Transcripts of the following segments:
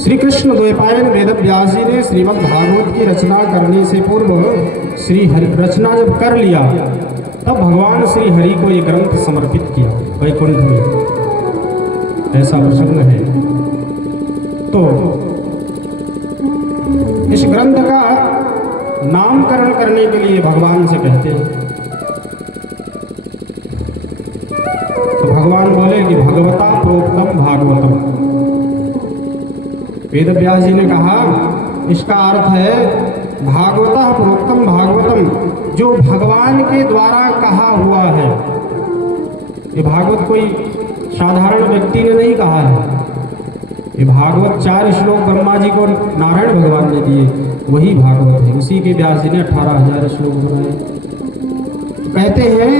श्री कृष्ण द्वैपायन वेद व्यास जी ने श्रीमद् भागवत की रचना करने से पूर्व श्री हरि रचना जब कर लिया तब भगवान श्री हरि को ये ग्रंथ समर्पित किया वैकुंठ में, ऐसा प्रसंग है। तो इस ग्रंथ का नामकरण करने के लिए भगवान से कहते हैं, तो भगवान बोले कि भगवता प्रोक्तम भागवतम। वेद व्यास जी ने कहा इसका अर्थ है भागवता प्रोक्तम भागवतम, जो भगवान के द्वारा कहा हुआ है। ये भागवत कोई साधारण व्यक्ति ने नहीं कहा है, ये भागवत 4 श्लोक ब्रह्मा जी को नारायण भगवान ने दिए, वही भागवत है। उसी के व्यास जी ने 18,000 श्लोक बनाए। कहते हैं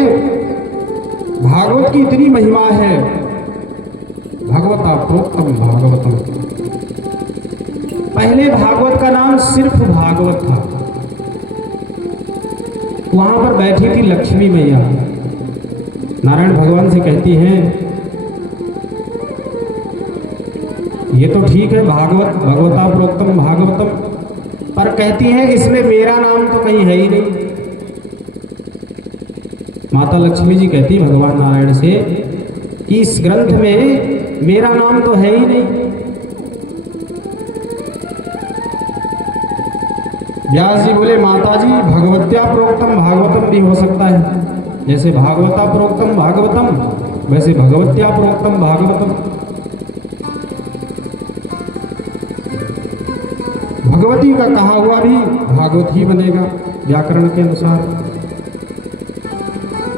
भागवत की इतनी महिमा है, भगवता प्रोक्तम भागवतम। पहले भागवत का नाम सिर्फ भागवत था। वहां पर बैठी थी लक्ष्मी मैया, नारायण भगवान से कहती हैं ये तो ठीक है भागवत भगवता प्रोक्तम भागवतम, पर कहती हैं इसमें मेरा नाम तो कहीं है ही नहीं। माता लक्ष्मी जी कहती भगवान नारायण से कि इस ग्रंथ में मेरा नाम तो है ही नहीं। व्यास जी बोले माता जी भगवत्या प्रोक्तम भागवतम भी हो सकता है, जैसे भागवता प्रोक्तम भागवतम वैसे भगवत्या प्रोक्तम भागवतम। भगवती का कहा हुआ भी भागवत ही बनेगा व्याकरण के अनुसार।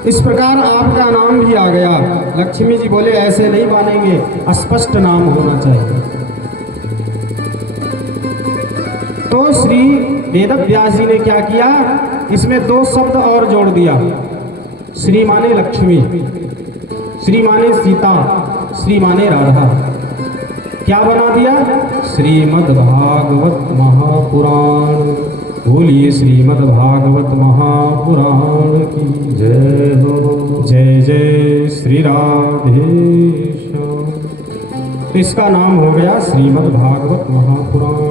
इस प्रकार आपका नाम भी आ गया। लक्ष्मी जी बोले ऐसे नहीं मानेंगे, स्पष्ट नाम होना चाहिए। तो श्री वेद व्यास जी ने क्या किया, इसमें 2 शब्द और जोड़ दिया। श्री माने लक्ष्मी, श्री माने सीता, श्री माने राधा। क्या बना दिया, श्रीमद् भागवत महापुराण। बोलिए श्रीमद् भागवत महापुराण की जय हो। जय जय श्री राधेश्याम। तो इसका नाम हो गया श्रीमद् भागवत महापुराण।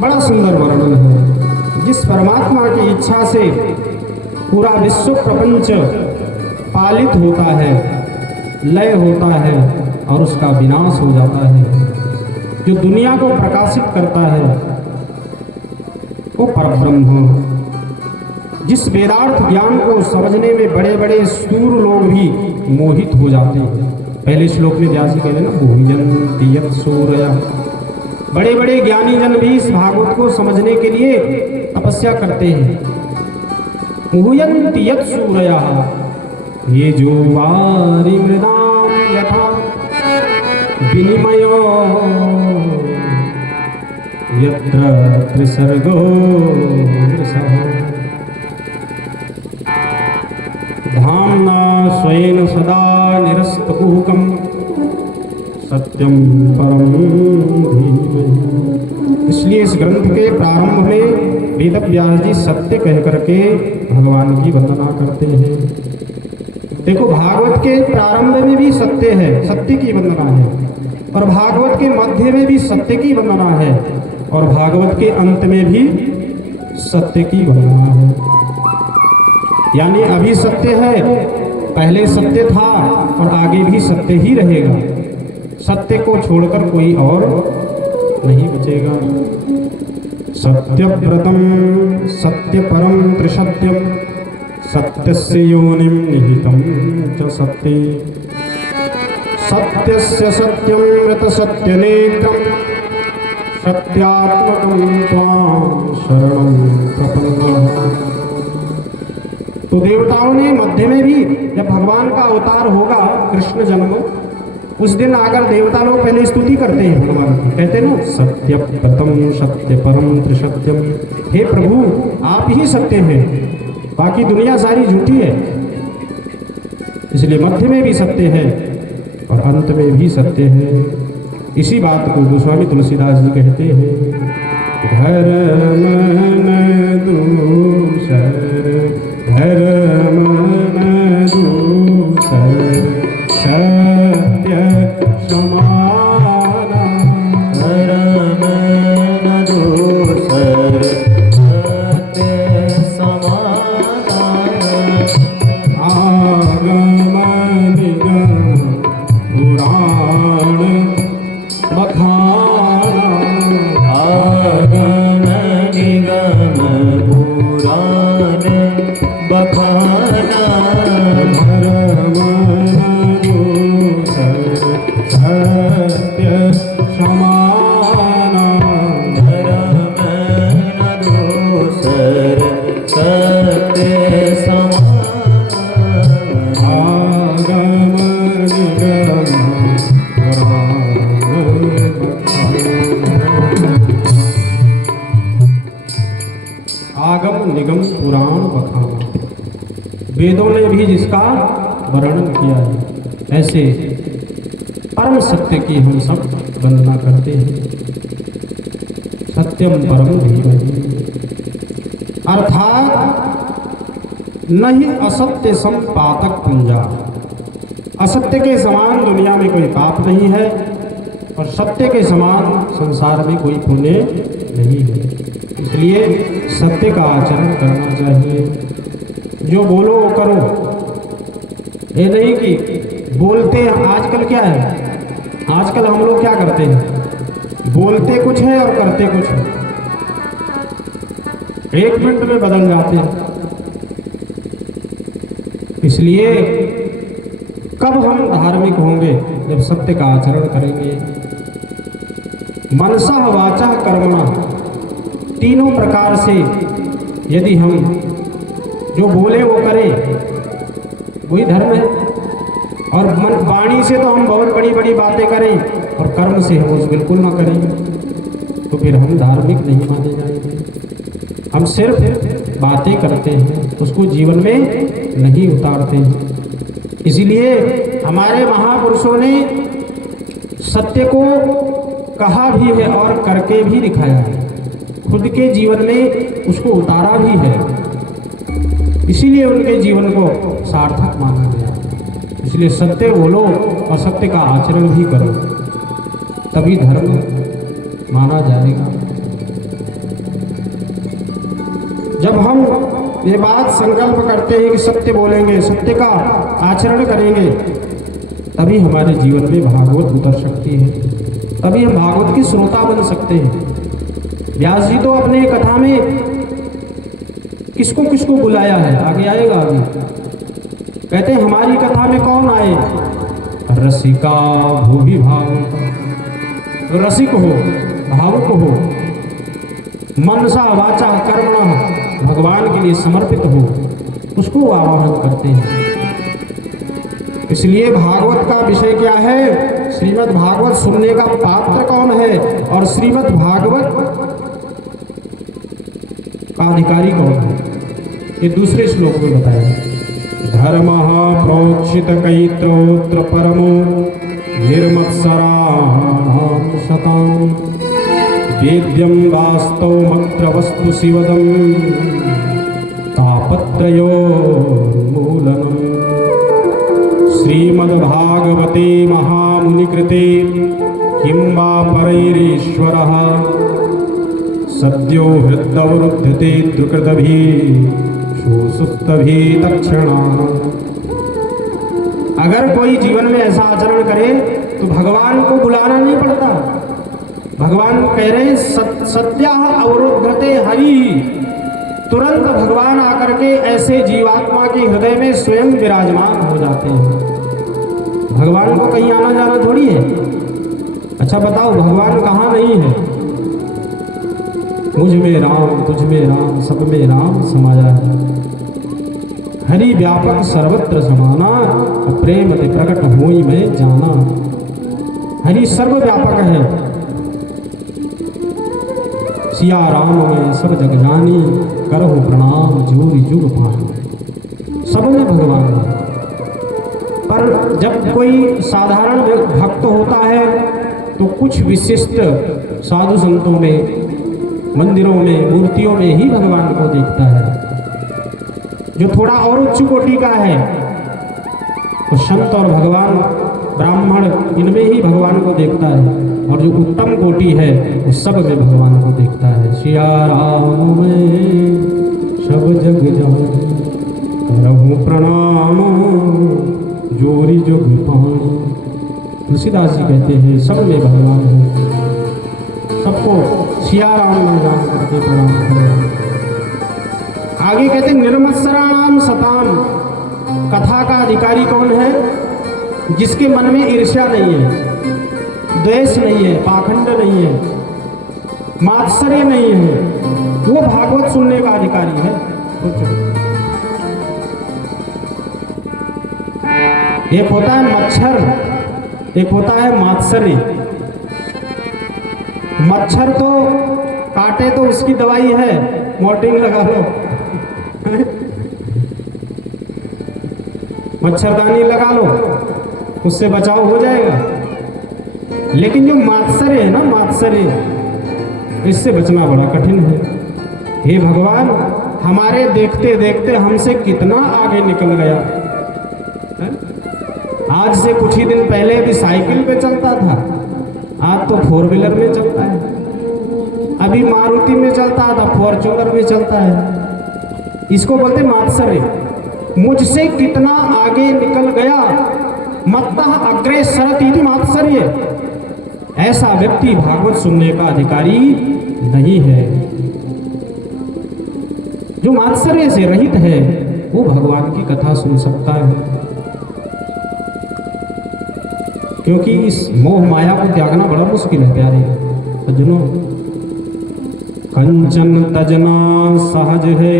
बड़ा सुंदर वर्णन है। जिस परमात्मा की इच्छा से पूरा विश्व प्रपंच पालित होता है, लय होता है और उसका विनाश हो जाता है, जो दुनिया को प्रकाशित करता है वो परब्रह्म। जिस वेदार्थ ज्ञान को समझने में बड़े बड़े सूर लोग भी मोहित हो जाते हैं। पहले श्लोक में व्यास जी कहते हैं ना मोहयन्ति यत् सूरया। बड़े बड़े ज्ञानी जन भी इस भागवत को समझने के लिए तपस्या करते हैं। मोहयन्ति यत् सूरया, ये जो वारि मृदाम यथा विनिमयो यत्र त्रिसर्गो मृषः धाम्ना स्वेन सदा निरस्तकुहकं सत्यम परम धीमहि। इसलिए इस ग्रंथ के प्रारंभ में वेद व्यास जी सत्य कह करके भगवान की वंदना करते हैं। देखो भागवत के प्रारंभ में भी सत्य है, सत्य की वंदना है, और भागवत के मध्य में भी सत्य की वंदना है, और भागवत के अंत में भी सत्य की वंदना है। यानी अभी सत्य है, पहले सत्य था और आगे भी सत्य ही रहेगा। सत्य को छोड़कर कोई और नहीं बचेगा। सत्यव्रतम सत्य परम त्रिसत्यम सत्यस्य योनिम निहितम च सत्ये सत्यस्य सत्यम मृत सत्य नेत्रम सत्यात्मकं त्वां शरणं प्रपन्नः। तो देवताओं ने मध्य में भी जब भगवान का अवतार होगा कृष्ण जन्म, उस दिन आकर देवता लोग पहले स्तुति करते हैं भगवान की, कहते हैं ना सत्य प्रथम सत्य परम त्रिसत्यम। हे प्रभु आप ही सत्य हैं, बाकी दुनिया सारी झूठी है। इसलिए मध्य में भी सत्य है और अंत में भी सत्य है। इसी बात को गोस्वामी तुलसीदास जी कहते हैं, धर्म न दूसर धर्म न दूसर सत्य समाना वेदों ने भी जिसका वर्णन किया है, ऐसे परम सत्य की हम सब वंदना करते हैं। सत्यम परम धीमहि, अर्थात नहीं असत्य सम पातक पुंजा। असत्य के समान दुनिया में कोई पाप नहीं है और सत्य के समान संसार में कोई पुण्य नहीं है। इसलिए सत्य का आचरण करना चाहिए। जो बोलो वो करो, ये नहीं कि बोलते हैं। आजकल क्या है, आजकल हम लोग क्या करते हैं, बोलते कुछ है और करते कुछ है, 1 मिनट में बदल जाते हैं। इसलिए कब हम धार्मिक होंगे, जब सत्य का आचरण करेंगे। मनसा वाचा कर्मणा, तीनों प्रकार से यदि हम जो बोले वो करें, वही धर्म है। और मन वाणी से तो हम बहुत बड़ी बड़ी बातें करें और कर्म से हम बिल्कुल ना करें, तो फिर हम धार्मिक नहीं माने जाएंगे। हम सिर्फ बातें करते हैं, उसको जीवन में नहीं उतारते हैं। इसलिए हमारे महापुरुषों ने सत्य को कहा भी है और करके भी दिखाया है, खुद के जीवन में उसको उतारा भी है। इसीलिए उनके जीवन को सार्थक माना गया। इसलिए सत्य बोलो और सत्य का आचरण भी करो, तभी धर्म माना जाएगा। जब हम ये बात संकल्प करते हैं कि सत्य बोलेंगे, सत्य का आचरण करेंगे, तभी हमारे जीवन में भागवत उतर सकती है, तभी हम भागवत की श्रोता बन सकते हैं। व्यास जी तो अपने कथा में किसको किसको बुलाया है, आगे आएगा। अभी कहते हैं हमारी कथा में कौन आए, रसिका भूभि भावुक, रसिक हो, भावुक हो, मनसा वाचा कर्मणा, भगवान के लिए समर्पित हो, उसको आवाहन करते हैं। इसलिए भागवत का विषय क्या है, श्रीमद् भागवत सुनने का पात्र कौन है और श्रीमद् भागवत का अधिकारी कौन है, ये दूसरे श्लोक में बताया। धर्मः प्रोक्षित कैत्रोत्र परमो निर्मत्सराणां शतां, वेद्यं वास्तवमत्र वस्तु शिवदं तापत्रयोन्मूलनम्। श्रीमद्भागवते महामुनिकृते किं वा परैरीश्वरः, सद्यो हृदवरुध्यते द्रुकृतभिः सुसुप्तभिः तत्क्षणात्। अगर कोई जीवन में ऐसा आचरण करे तो भगवान को बुलाना नहीं पड़ता। भगवान कह रहे हैं सद्यः अवरुद्धते हरिः, तुरंत भगवान आकर के ऐसे जीवात्मा के हृदय में स्वयं विराजमान हो जाते हैं। भगवान को कहीं आना जाना थोड़ी है। अच्छा बताओ, भगवान कहाँ नहीं है? मुझ में राम, तुझ में राम, सब में राम समाया है। हरि व्यापक सर्वत्र समाना, प्रेम ते प्रकट होई में जाना। हरि सर्वव्यापक है। सिया राम में सब जग जानी, करहु प्रणाम जोरि जुग पानी। सब में भगवान है। पर जब कोई साधारण भक्त होता है तो कुछ विशिष्ट साधु संतों में, मंदिरों में, मूर्तियों में ही भगवान को देखता है। जो थोड़ा और उच्च कोटि का है तो संत और भगवान, ब्राह्मण, इनमें ही भगवान को देखता है। और जो उत्तम कोटि है वो सब में भगवान को देखता है। सिया राम में सब जग जानी, करहु प्रणाम जोरि जुग पानी। तुलसीदास जी कहते हैं सब में भगवान है, सबको सिया राम में नाम करके प्रणाम करो। आगे कहते निर्मत्सराणाम सताम, कथा का अधिकारी कौन है? जिसके मन में ईर्ष्या नहीं है, द्वेष नहीं है, पाखंड नहीं है, मात्सर्य नहीं है, वो भागवत सुनने का अधिकारी है। एक होता है मच्छर, एक होता है मात्सर्य। मच्छर तो काटे तो उसकी दवाई है, मोर्टिन लगा लो। मच्छरदानी लगा लो, उससे बचाव हो जाएगा। लेकिन जो मात्सर्य है ना, मात्सर्य, इससे बचना बड़ा कठिन है। हे भगवान, हमारे देखते देखते हमसे कितना आगे निकल गया है? आज से कुछ ही दिन पहले भी साइकिल पे चलता था, आज तो 4 व्हीलर में चलता है। अभी मारुति में चलता था, फॉर्च्यूनर में चलता है। इसको बोलते मात्सर्य। मुझसे कितना आगे निकल गया, मत्तः अग्रे सरति मात्सर्य। ऐसा व्यक्ति भागवत सुनने का अधिकारी नहीं है। जो मात्सर्य से रहित है वो भगवान की कथा सुन सकता है, क्योंकि इस मोह माया को त्यागना बड़ा मुश्किल है प्यारे सज्जनों। कंचन तजना सहज है,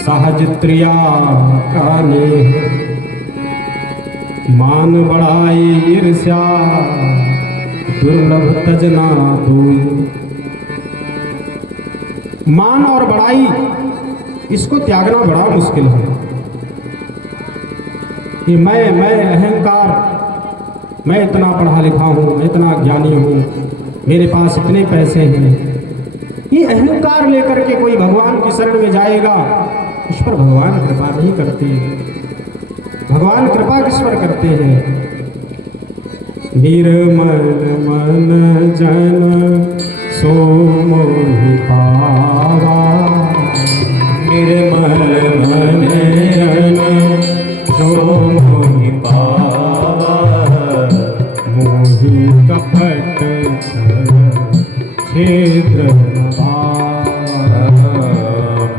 सहज त्रिया का नेह। मान बढ़ाई ईर्ष्या, दुर्लभ तजना दोई। मान और बड़ाई, इसको त्यागना बड़ा मुश्किल है। कि मैं अहंकार, मैं इतना पढ़ा लिखा हूँ, मैं इतना ज्ञानी हूँ, मेरे पास इतने पैसे हैं, ये अहंकार लेकर के कोई भगवान की शरण में जाएगा, उस पर भगवान कृपा नहीं करते। भगवान कृपा किस पर करते हैं? निर्मल मन जन सो मोहि पावा। निर्मल मन जन सो मोहि पावा। मोहि कपट छिद्र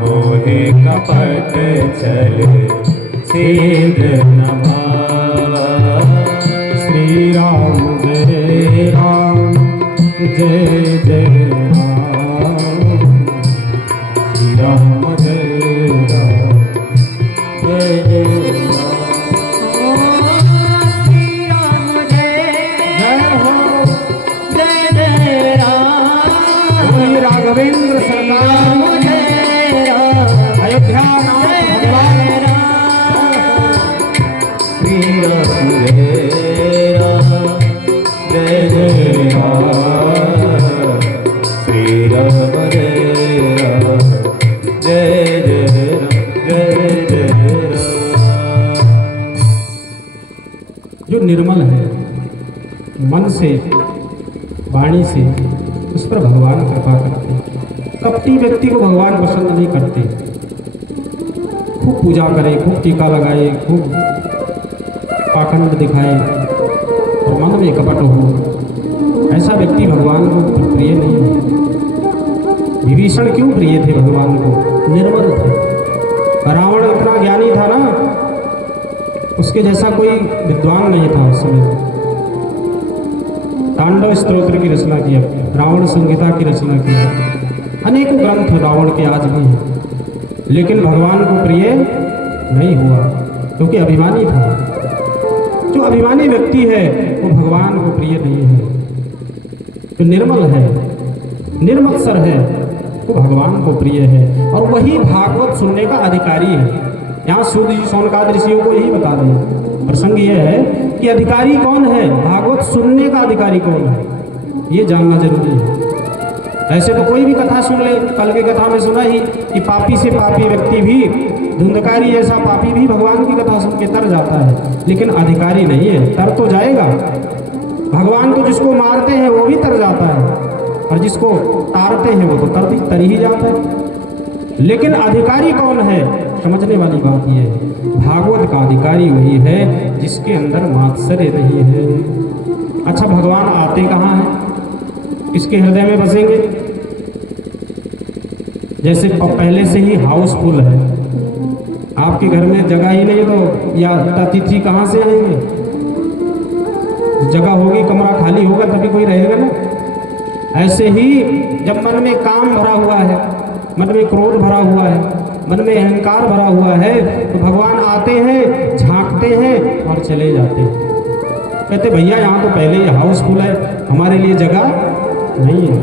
मोहि कपट छल छिद्र न भावा। श्री राम जय राम, जय जय राम। श्री राम जय राम, जय जय राम। श्री राम जय हो, जय जय राम। श्री राघवेंद्र सरकार जय राम। अयोध्या नाम भगवान श्री राम जय राम, जय जय राम। श्री राम जय राम, जय जय राम, जय जय राम। जो निर्मल है मन से, वाणी से, उस पर भगवान कृपा करते। कपटी व्यक्ति को भगवान पसंद नहीं करते। खूब पूजा करे, खूब टीका लगाए, खूब पाखंड दिखाए और मन में कपट हो, ऐसा व्यक्ति भगवान को प्रिय नहीं है। विभीषण क्यों प्रिय थे भगवान को? निर्मल थे। रावण इतना ज्ञानी था ना, उसके जैसा कोई विद्वान नहीं था उस समय। तांडव स्तोत्र की रचना किया, रावण संहिता की रचना किया, अनेकों ग्रंथ रावण के आज भी हैं, लेकिन भगवान को प्रिय नहीं हुआ क्योंकि अभिमानी था। जो अभिमानी व्यक्ति है वो भगवान को प्रिय नहीं है। जो निर्मल है, निर्मत्सर है, वो भगवान को प्रिय है और वही भागवत सुनने का अधिकारी है। यहाँ सूत जी शौनकादि ऋषियों को यही बता रहे हैं। प्रसंग यह है कि अधिकारी कौन है, भागवत सुनने का अधिकारी कौन है, ये जानना जरूरी है। ऐसे तो कोई भी कथा सुन ले, कल की कथा में सुना ही कि पापी से पापी व्यक्ति भी, धुंधकारी जैसा पापी भी भगवान की कथा सुन के तर जाता है, लेकिन अधिकारी नहीं है। तर तो जाएगा, भगवान को जिसको मारते हैं वो भी तर जाता है और जिसको तारते हैं वो तो तर ही जाता है। लेकिन अधिकारी कौन है, समझने वाली बात यह है, भागवत का अधिकारी वही है जिसके अंदर मात्सर्य नहीं है। अच्छा, भगवान आते कहाँ हैं, किसके हृदय में बसेंगे? जैसे पहले से ही हाउसफुल है, आपके घर में जगह ही नहीं तो या अतिथि कहाँ से आएंगे? जगह होगी, कमरा खाली होगा तभी कोई रहेगा ना। ऐसे ही जब मन में काम भरा हुआ है, मन में क्रोध भरा हुआ है, मन में अहंकार भरा हुआ है, तो भगवान आते हैं, झांकते हैं और चले जाते हैं। कहते भैया यहाँ तो पहले ही हाउसफुल है, हमारे लिए जगह नहीं है।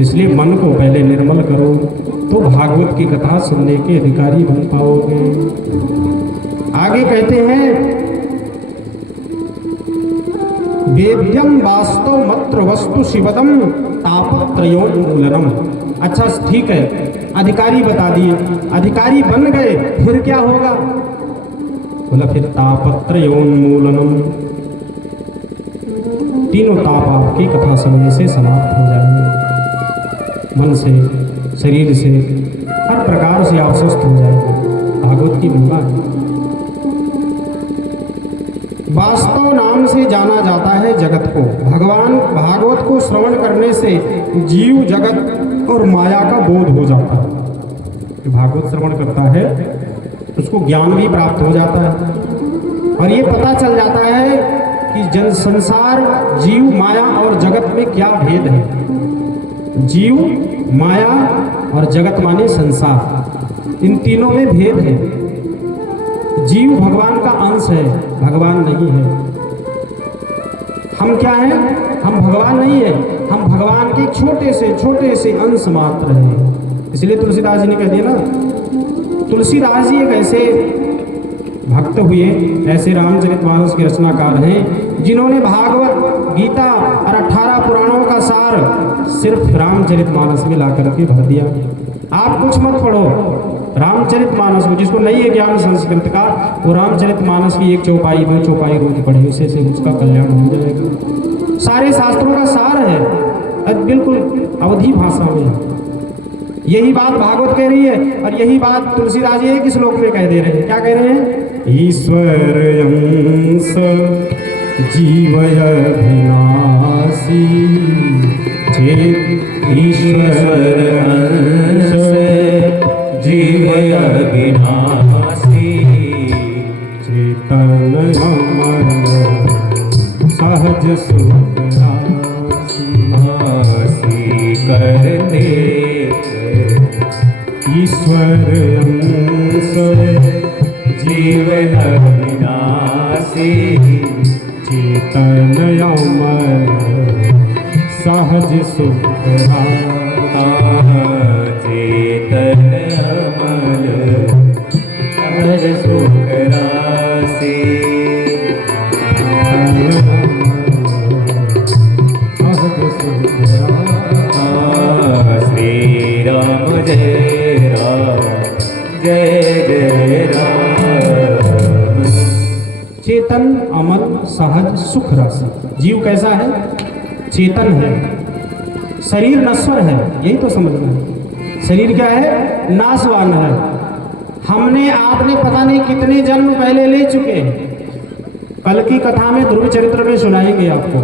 इसलिए मन को पहले निर्मल करो तो भागवत की कथा सुनने के अधिकारी बन पाओगे। आगे कहते हैं वेद्यम वास्तव मत्र वस्तु शिवदम तापत्रयोन्मूलनम। अच्छा ठीक है, अधिकारी बता दिए, अधिकारी बन गए, फिर क्या होगा? बोला फिर तापत्रयोन्मूलनम, तीनों ताप आपकी कथा सुनने से समाप्त हो जाएंगे। मन से, शरीर से, हर प्रकार से आप स्वस्थ हो जाएंगे। भागवत की महिमा है। वास्तव नाम से जाना जाता है जगत को। भगवान भागवत को श्रवण करने से जीव, जगत और माया का बोध हो जाता है। भागवत श्रवण करता है उसको ज्ञान भी प्राप्त हो जाता है और ये पता चल जाता है कि जन संसार, जीव, माया और जगत में क्या भेद है। जीव, माया और जगत माने संसार, इन तीनों में भेद है। जीव भगवान का अंश है, भगवान नहीं है। हम क्या हैं? हम भगवान नहीं है, हम भगवान के छोटे से अंश मात्र हैं। इसलिए तुलसीदास जी ने कह दिया ना, तुलसीदास जी एक ऐसे भक्त हुए, ऐसे रामचरितमानस के रचनाकार हैं जिन्होंने भागवत, गीता और 18 पुराणों का सार सिर्फ रामचरितमानस में ला करके भर दिया। आप कुछ मत पढ़ो, रामचरितमानस को, जिसको नहीं है ज्ञान संस्कृत का, वो रामचरितमानस की 1 चौपाई 2 चौपाई रोज पढ़े, उसे से उसका कल्याण हो जाएगा। सारे शास्त्रों का सार है, बिल्कुल अवधि भाषा में। यही बात भागवत कह रही है और यही बात तुलसीदास जी एक श्लोक में कह दे रहे हैं। क्या कह रहे हैं? ईश्वर अंश जीवय अभिनाशी, ईश्वर अंश जीवय अभिनाशी, चेतन अमर सहज सुख राशि करते, ईश्वर अंश जीवन अविनाशी, चेतन अमर सहज सुख चेतन अमर सहज सुख राशि, श्री राम जय राम जय जय राम। चेतन अमर सहज सुख राशि। जीव कैसा है? चेतन है, शरीर नश्वर है, यही तो समझना है। शरीर क्या है? नाशवान है। हमने आपने पता नहीं कितने जन्म पहले ले चुके हैं। कल की कथा में ध्रुव चरित्र में सुनाएंगे आपको,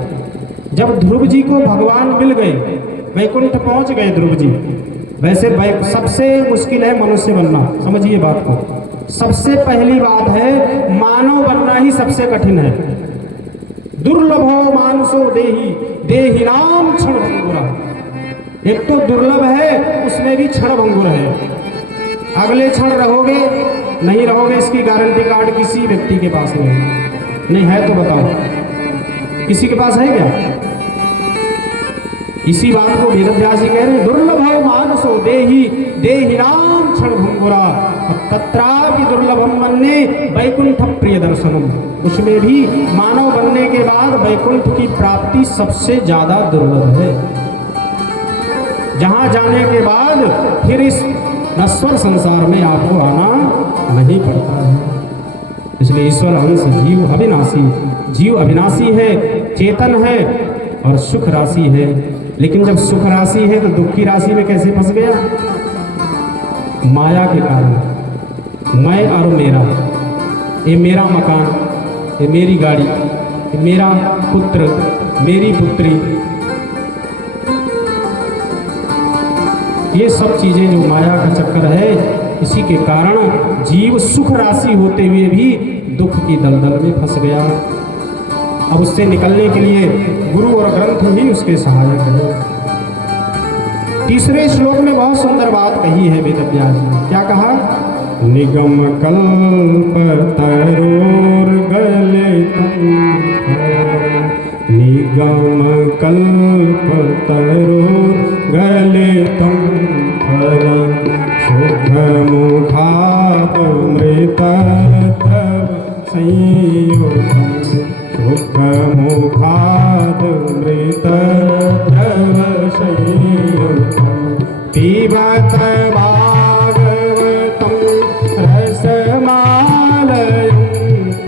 जब ध्रुव जी को भगवान मिल गए, वैकुंठ पहुंच गए ध्रुव जी। वैसे सबसे मुश्किल है मनुष्य बनना, समझिए बात को। सबसे पहली बात है, मानव बनना ही सबसे कठिन है। दुर्लभो मानसो देही देही नाम क्षण भंगुरा। एक तो दुर्लभ है, उसमें भी क्षण भंगुर है। अगले क्षण रहोगे नहीं रहोगे, इसकी गारंटी कार्ड किसी व्यक्ति के पास नहीं है। तो बताओ किसी के पास है क्या? इसी बात को वेदव्यास जी कह रहे हैं, दुर्लभो मानसो देही देही नाम क्षण भंगुरा, तत्रापि दुर्लभम मन्ये वैकुंठ प्रिय दर्शनम। उसमें भी मानव बनने के बाद वैकुंठ की प्राप्ति सबसे ज्यादा दुर्लभ है, जहां जाने के बाद फिर इस नश्वर संसार में आपको आना नहीं पड़ता है। इसलिए ईश्वर अंश जीव अविनाशी, जीव अविनाशी है, चेतन है और सुख राशि है। लेकिन जब सुख राशि है तो दुख की राशि में कैसे फंस गया? माया के कारण। मैं और मेरा, ये मेरा मकान, ये मेरी गाड़ी, ये मेरा पुत्र, मेरी पुत्री, ये सब चीजें जो माया का चक्कर है, इसी के कारण जीव सुख राशि होते हुए भी दुख की दलदल में फंस गया। अब उससे निकलने के लिए गुरु और ग्रंथ ही उसके सहायक है। तीसरे श्लोक में बहुत सुंदर बात कही है वेदव्यास ने। क्या कहा? निगम कल्प तरोर गले तुम, निगम कल्प तरोर गले तुम फल, शुभ मुखात मृत मुखादमृत द्रवशयुक्तं पिबत भागवतं रसमालयं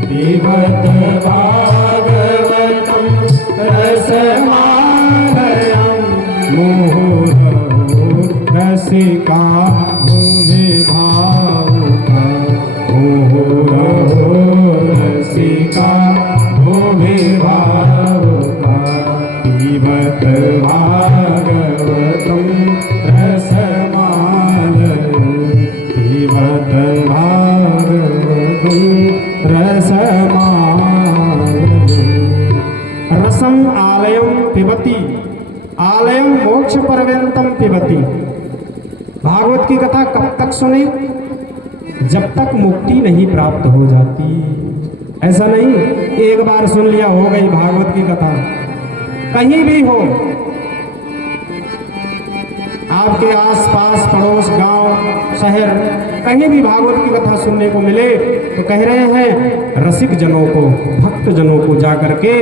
पिबत भागवतं रसमालयं मुहुरहो रसिका भुवि भावुका मुहुरहो रसिका भुवि भावुका पिबत भागवतं रसमालयं पिबत भागवतं रसमालयं रसम आलयम पिबती आलयम मोक्ष पर्यंतम पिबती। भागवत की कथा कब तक सुने? जब तक मुक्ति नहीं प्राप्त हो जाती। ऐसा नहीं एक बार सुन लिया हो गई भागवत की कथा। कहीं भी हो, आपके आसपास पड़ोस गांव शहर कहीं भी भागवत की कथा सुनने को मिले तो कह रहे हैं रसिक जनों को भक्त जनों को जाकर के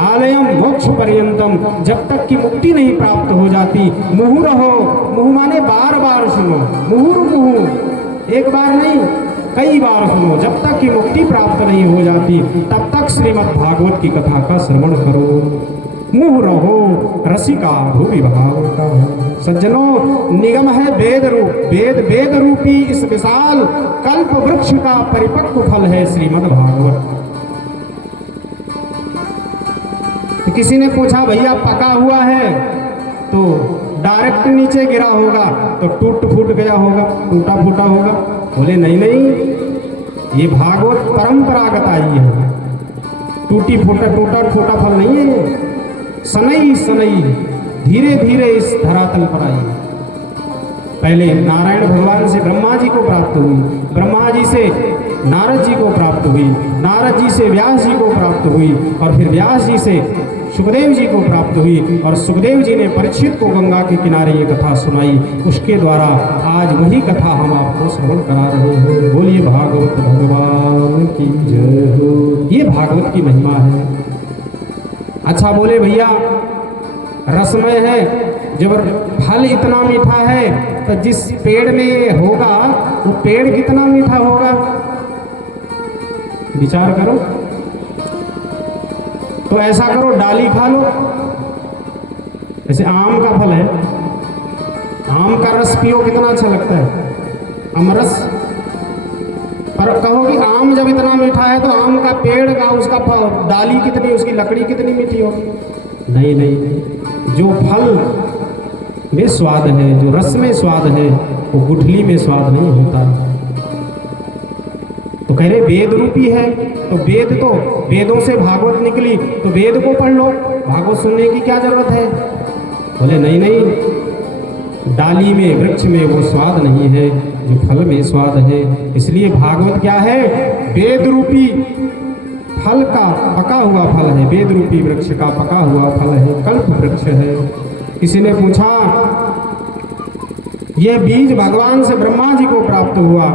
आलयम मोक्ष पर्यंतम, जब तक की मुक्ति नहीं प्राप्त हो जाती। मुहु रहो, मुहु माने बार बार सुनो, मुहुर मुहु, एक बार नहीं कई बार सुनो, जब तक की मुक्ति प्राप्त नहीं हो जाती तब तक श्रीमद् भागवत की कथा का श्रवण करो। मुहु रहो रसिका भुवि भावुका। सज्जनों, निगम है वेद रूप, वेद रूपी इस विशाल कल्प वृक्ष का परिपक्व फल है श्रीमद् भागवत। तो किसी ने पूछा भैया पका हुआ है तो डायरेक्ट नीचे गिरा होगा तो टूट फूट गया होगा, टूटा फूटा होगा। बोले नहीं नहीं, ये भागवत परंपरागत आई है, टूटी फूटा टूटा फूटा फल नहीं है। सनई सनई धीरे धीरे इस धरातल पर आई। पहले नारायण भगवान से ब्रह्मा जी को प्राप्त हुई, ब्रह्मा जी से नारद जी को प्राप्त हुई, नारद जी से व्यास जी को प्राप्त हुई और फिर व्यास जी से सुखदेव जी को प्राप्त हुई और सुखदेव जी ने परीक्षित को गंगा के किनारे ये कथा सुनाई। उसके द्वारा आज वही कथा हम आपको श्रवण करा रहे हैं। बोलिए भागवत भगवान की जय हो। ये भागवत की महिमा है। अच्छा बोले भैया रसमय है, जब फल इतना मीठा है तो जिस पेड़ में होगा वो पेड़ कितना मीठा होगा, विचार करो। तो ऐसा करो डाली खा लो। जैसे आम का फल है, आम का रस पियो कितना अच्छा लगता है, अमरस। पर कहो कि आम जब इतना मीठा है तो आम का पेड़ का उसका डाली कितनी, उसकी लकड़ी कितनी मीठी होगी? नहीं नहीं, जो फल में स्वाद है, जो रस में स्वाद है, वो गुठली में स्वाद नहीं होता। तो कह रहे वेद रूपी है, तो वेदों से भागवत निकली तो वेद को पढ़ लो, भागवत सुनने की क्या जरूरत है? बोले नहीं नहीं, डाली में वृक्ष में वो स्वाद नहीं है जो फल में स्वाद है। इसलिए भागवत क्या है? वेद रूपी फल का पका हुआ फल है, वेद रूपी वृक्ष का पका हुआ फल है, कल्प वृक्ष है। किसी ने पूछा यह बीज भगवान से ब्रह्मा जी को प्राप्त हुआ,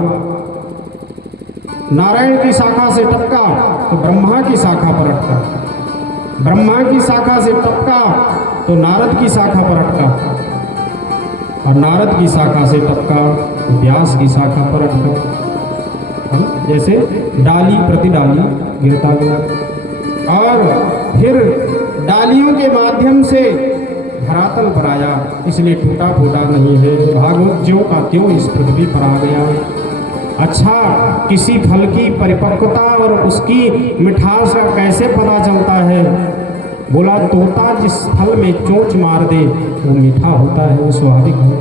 नारायण की शाखा से टपका तो ब्रह्मा की शाखा पर अटका, ब्रह्मा की शाखा से टपका तो नारद की शाखा पर अटका, और नारद की शाखा से टपका तो व्यास की शाखा पर अटका। जैसे डाली प्रति डाली गिरता गया और फिर डालियों के माध्यम से धरातल पर आया, इसलिए टूटा फूटा नहीं है। भागवत ज्यों का त्यों इस पृथ्वी पर आ गया। अच्छा, किसी फल की परिपक्वता और उसकी मिठास का कैसे पता चलता है? बोला तोता जिस फल में चोंच मार दे वो मीठा होता है, वो स्वाभाविक है।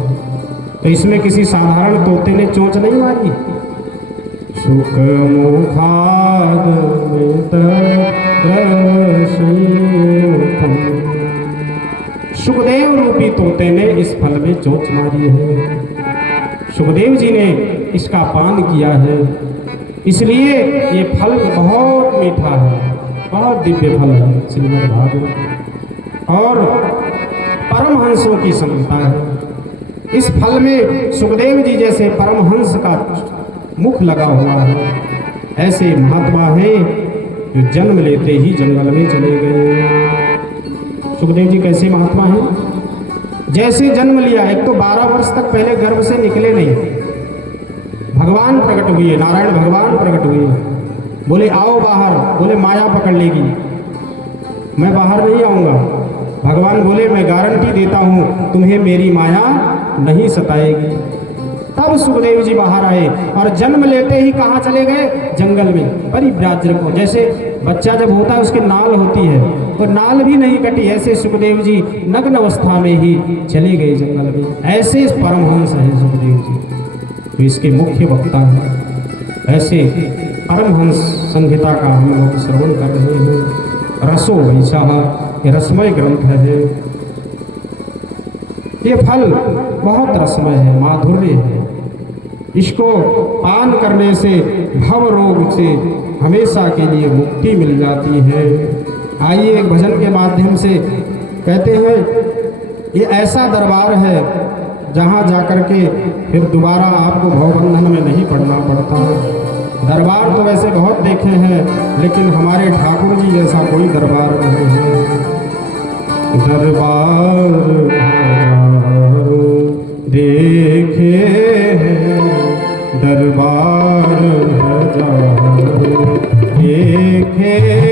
तो इसमें किसी साधारण तोते ने चोंच नहीं मारी। सुख मुखादमृत द्रवशयुक्तं, सुखदेव रूपी तोते ने इस फल में चोंच मारी है। सुखदेव जी ने इसका पान किया है, इसलिए ये फल बहुत मीठा है, बहुत दिव्य फल है श्रीमद् भागवत, और परमहंसों की संगता है। इस फल में सुखदेव जी जैसे परमहंस का मुख लगा हुआ है, ऐसे महात्मा हैं जो जन्म लेते ही जंगल में चले गए। सुखदेव जी कैसे महात्मा हैं? जैसे जन्म लिया, एक तो 12 वर्ष तक पहले गर्भ से निकले नहीं, भगवान प्रकट हुए, नारायण भगवान प्रकट हुए, बोले आओ बाहर, बोले माया पकड़ लेगी, मैं बाहर नहीं आऊँगा। भगवान बोले मैं गारंटी देता हूँ तुम्हें मेरी माया नहीं सताएगी। तब सुखदेव जी बाहर आए और जन्म लेते ही कहाँ चले गए? जंगल में। परिव्राजक को, जैसे बच्चा जब होता है उसकी नाल होती है, तो नाल भी नहीं कटी, ऐसे सुखदेव जी नग्न अवस्था में ही चले गए जंगल में। ऐसे परमहंस है सुखदेव जी, तो इसके मुख्य वक्ता हैं। ऐसे परमहंस संहिता का हम लोग श्रवण कर रहे हैं। रसो वैसा, ये रसमय ग्रंथ है। ये फल बहुत रसमय है, माधुर्य है। इसको पान करने से भव रोग से हमेशा के लिए मुक्ति मिल जाती है। आइए एक भजन के माध्यम से कहते हैं, ये ऐसा दरबार है जहाँ जाकर के फिर दोबारा आपको भवबंधन में नहीं पड़ना पड़ता। दरबार तो वैसे बहुत देखे हैं, लेकिन हमारे ठाकुर जी जैसा कोई दरबार नहीं है। दरबार देखे हैं, दरबार हजारों देखे